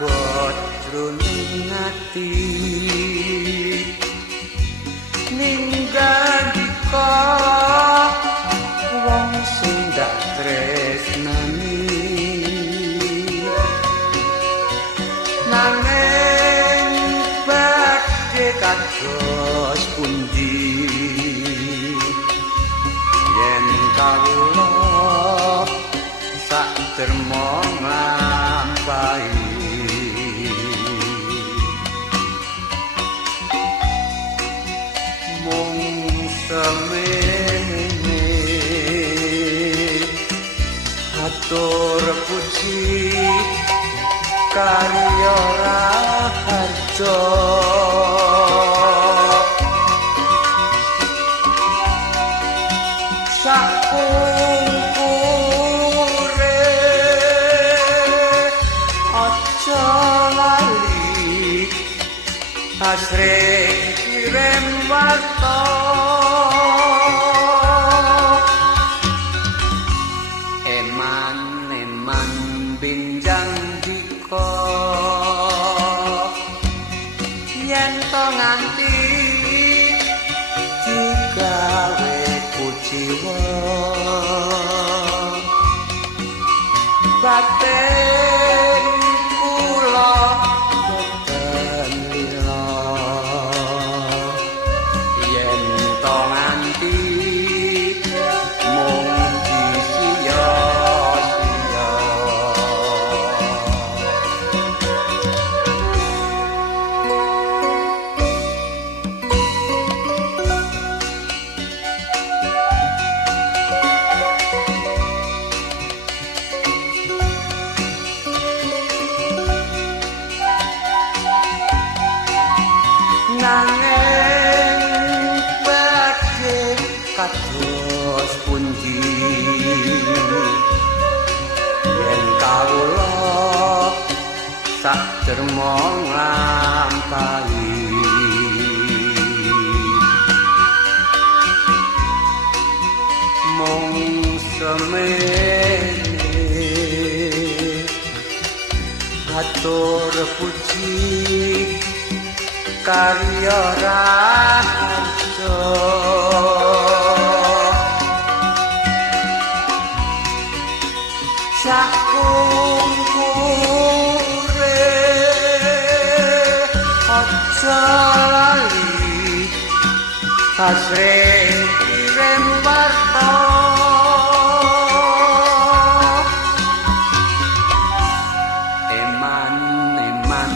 abot jroning ati ninggal dika wong dak tresnani. Nanging badhe kados pundi? Yen kawula sak dermo nglampahi atur puji karya raharjo. Asring kirim warta nganti digawe kuciwa. Batin nanging badhe kados pundi? Yen kawula sak dermo nglampahi. Mung semene atur puji karya raharjo sakungkure aja lali eman eman